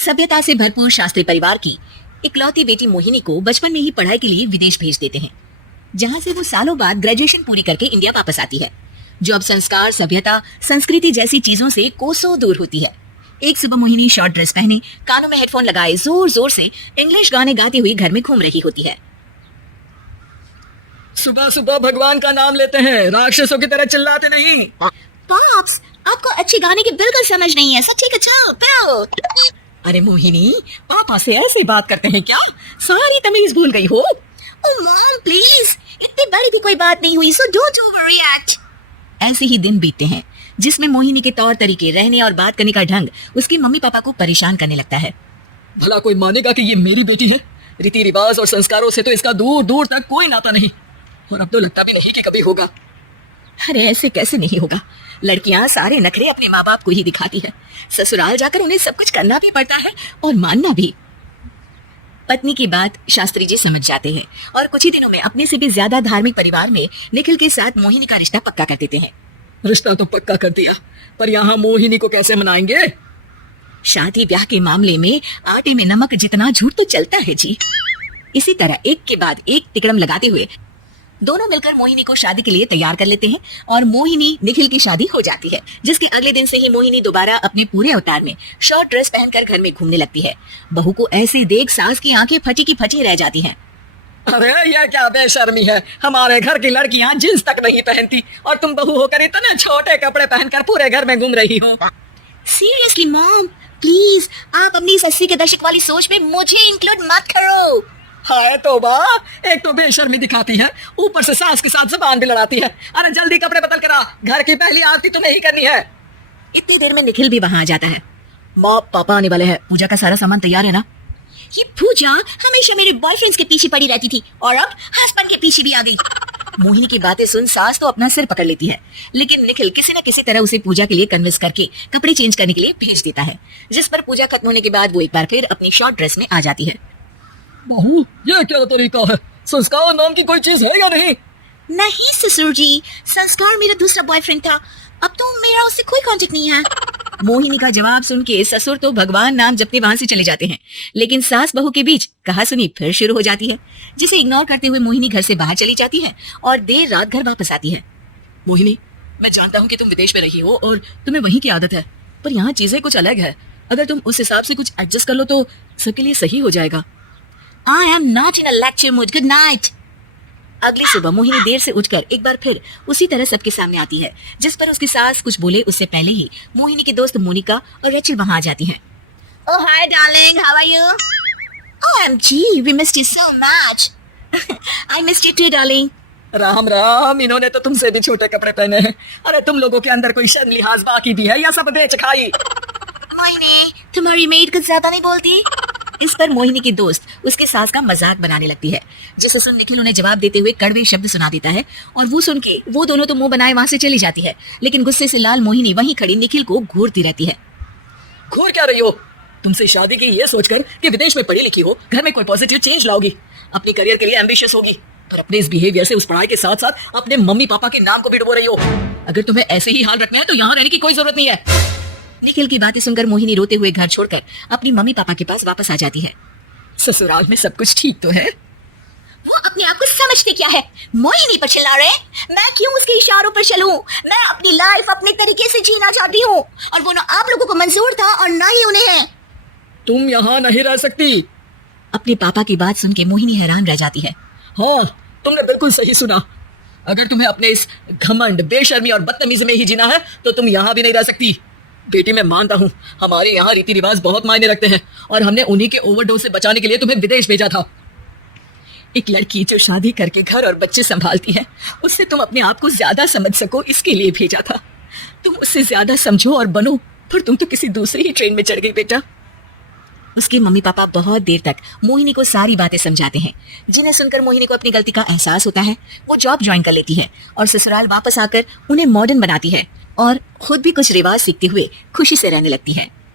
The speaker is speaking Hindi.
सभ्यता से भरपूर शास्त्री परिवार की इकलौती बेटी मोहिनी को बचपन में ही पढ़ाई के लिए विदेश भेज देते हैं, जहां से वो सालों बाद ग्रेजुएशन पूरी करके इंडिया वापस आती है, जो अब संस्कार, सभ्यता, संस्कृति जैसी चीजों से कोसों दूर होती है। एक सुबह मोहिनी शॉर्ट ड्रेस पहने, कानों में हेडफोन लगाए जोर जोर से इंग्लिश गाने गाती हुई घर में घूम रही होती है। सुबह सुबह भगवान का नाम लेते हैं, राक्षसों की तरह चिल्लाते नहीं। पाप्स, आपको अच्छे गाने की बिल्कुल समझ नहीं है। सच्ची कचो पियो। अरे मोहिनी, पापा से ऐसी बात करते हैं क्या? सारी तमीज भूल गई हो। ओह मॉम प्लीज, इतनी बड़ी भी कोई बात नहीं हुई, सो डोंट ओवररिएक्ट। ऐसे ही दिन बीतते हैं जिसमें मोहिनी के तौर तरीके, रहने और बात करने का ढंग उसके मम्मी पापा को परेशान करने लगता है। भला कोई मानेगा कि ये मेरी बेटी है? रीति रिवाज और संस्कारों से तो इसका दूर दूर तक कोई नाता नहीं, और अब तो लगता भी नहीं कि कभी होगा। अरे ऐसे कैसे नहीं होगा? लड़कियां सारे नखरे अपने माँ बाप को ही दिखाती है। ससुराल जाकर उन्हें सब कुछ करना भी पड़ता है और मानना भी। पत्नी की बात शास्त्री जी समझ जाते हैं और कुछ ही दिनों में अपने से भी ज्यादा धार्मिक परिवार में निखिल के साथ मोहिनी का रिश्ता पक्का कर देते हैं। रिश्ता तो पक्का कर दिया, पर यहाँ मोहिनी को कैसे मनाएंगे? शादी ब्याह के मामले में आटे में नमक जितना झूठ तो चलता है जी। इसी तरह एक के बाद एक तिकड़म लगाते हुए दोनों मिलकर मोहिनी को शादी के लिए तैयार कर लेते हैं और मोहिनी निखिल की शादी हो जाती है, जिसके अगले दिन से ही मोहिनी दोबारा अपने पूरे अवतार में शॉर्ट ड्रेस पहनकर घर में घूमने लगती है। बहू को ऐसे देख सास की आंखें फटी की फटी रह जाती हैं। अरे ये क्या बेशर्मी है, हमारे घर की लड़कियां जींस तक नहीं पहनती और तुम बहू होकर इतने छोटे कपड़े पहनकर पूरे घर में घूम रही हो। सीरियसली मॉम, प्लीज आप अपनी इस 80 के दशक वाली सोच में मुझे इंक्लूड मत करो। हाय तौबा, एक तो बेशर्मी दिखाती है, ऊपर से सास के साथ जुबान भी लड़ाती है। अरे जल्दी कपड़े बदल करा, घर की पहली आरती तुम्हें ही करनी है। इतनी देर में निखिल भी वहां आ जाता है। माँ पापा आने वाले हैं, पूजा का सारा सामान तैयार है ना? ये पूजा हमेशा मेरे बॉयफ्रेंड्स के पीछे पड़ी रहती थी और अब हस्बैंड के पीछे भी आ गई। मोहिनी की बातें सुन सास तो अपना सिर पकड़ लेती है, लेकिन निखिल किसी न किसी तरह उसे पूजा के लिए कन्विंस करके कपड़े चेंज करने के लिए भेज देता है, जिस पर पूजा खत्म होने के बाद वो एक बार फिर अपनी शॉर्ट ड्रेस में आ जाती है। बहू, ये क्या तरीका है? संस्कार नाम की कोई चीज है या नहीं? नहीं ससुर जी, संस्कार मेरा दूसरा बॉयफ्रेंड था, अब तो मेरा उससे कोई कांटेक्ट नहीं है। मोहिनी का जवाब सुन के ससुर तो भगवान नाम जपते वहां से चले जाते हैं, लेकिन सास बहू के बीच कहासुनी फिर शुरू हो जाती है, जिसे इग्नोर करते हुए मोहिनी घर से बाहर चली जाती है और देर रात घर वापस आती है। मोहिनी, मैं जानता हूँ कि तुम विदेश में रही हो और तुम्हें वहीं की आदत है, पर यहाँ चीजें कुछ अलग है। अगर तुम उस हिसाब से कुछ एडजस्ट कर लो तो सबके लिए सही हो जाएगा। I am not in a lecture mood. Good night. अगली सुबह मोहिनी देर से उठकर एक बार फिर उसी तरह सबके सामने आती है, जिस पर उसकी सास कुछ बोले उससे पहले ही मोहिनी की दोस्त मोनिका और रेचल वहां आ जाती हैं। Oh hi darling, how are you? OMG, we missed you so much. I missed you too darling. Ram Ram, इन्होंने तो तुमसे भी छोटे कपड़े पहने हैं। अरे तुम लोगों के अंदर कोई शर्म लिहाज बाकी भी है या सब बेच खाई? मोहिनी, तुम्हारी मेड कुछ ज्यादा नहीं बोलती? इस पर मोहिनी की दोस्त उसके सास का मजाक बनाने लगती है, जिसे सुन निखिल उन्हें जवाब देते हुए कड़वे शब्द सुना देता है और वो सुन के वो दोनों तो मुंह बनाए वहां से चली जाती है, लेकिन गुस्से से लाल मोहिनी वहीं खड़ी निखिल को घूरती रहती है। घूर क्या रही हो? तुमसे शादी की ये सोचकर कि विदेश में पढ़ी लिखी हो, घर में कोई पॉजिटिव चेंज लाओगी, अपनी करियर के लिए एम्बिशियस होगी, पर अपने इस बिहेवियर से उस पढ़ाई के साथ साथ अपने मम्मी पापा के नाम को भी डुबो रही हो। अगर तुम्हें ऐसे ही हाल रखना है तो यहाँ रहने की कोई जरूरत नहीं है। निखिल की बातें सुनकर मोहिनी रोते हुए घर छोड़कर अपनी मम्मी पापा के पास वापस आ जाती है। ससुराल में सब कुछ ठीक तो है? वो अपने आप को समझते क्या है? मोहिनी पर चिल्ला रहे? मैं क्यों उसके इशारों पर चलूं? मैं अपनी लाइफ अपने तरीके से जीना चाहती हूँ और वो ना आप लोगों को मंजूर था और ना ही उन्हें है। तुम यहाँ नहीं रह सकती। अपने पापा की बात सुन के मोहिनी हैरान रह जाती है। हाँ, तुमने बिल्कुल सही सुना। अगर तुम्हें अपने इस घमंड, बेशर्मी और बदतमीजी में ही जीना है तो तुम यहाँ भी नहीं रह सकती। बेटी, मैं मानता हूँ हमारे यहाँ रीति रिवाज बहुत मायने रखते हैं और हमने उन्हीं के ओवरडोज से बचाने के लिए तुम्हें विदेश भेजा था। एक लड़की जो शादी करके घर और बच्चे संभालती है, उससे तुम अपने आप को ज्यादा समझ सको इसके लिए भेजा था। तुम उससे ज्यादा समझो और बनो, पर तुम तो किसी दूसरी ही ट्रेन में चढ़ गई बेटा। उसके मम्मी पापा बहुत देर तक मोहिनी को सारी बातें समझाते हैं, जिन्हें सुनकर मोहिनी को अपनी गलती का एहसास होता है। वो जॉब ज्वाइन कर लेती है और ससुराल वापस आकर उन्हें मॉडर्न बनाती है और खुद भी कुछ रिवाज सीखते हुए खुशी से रहने लगती है।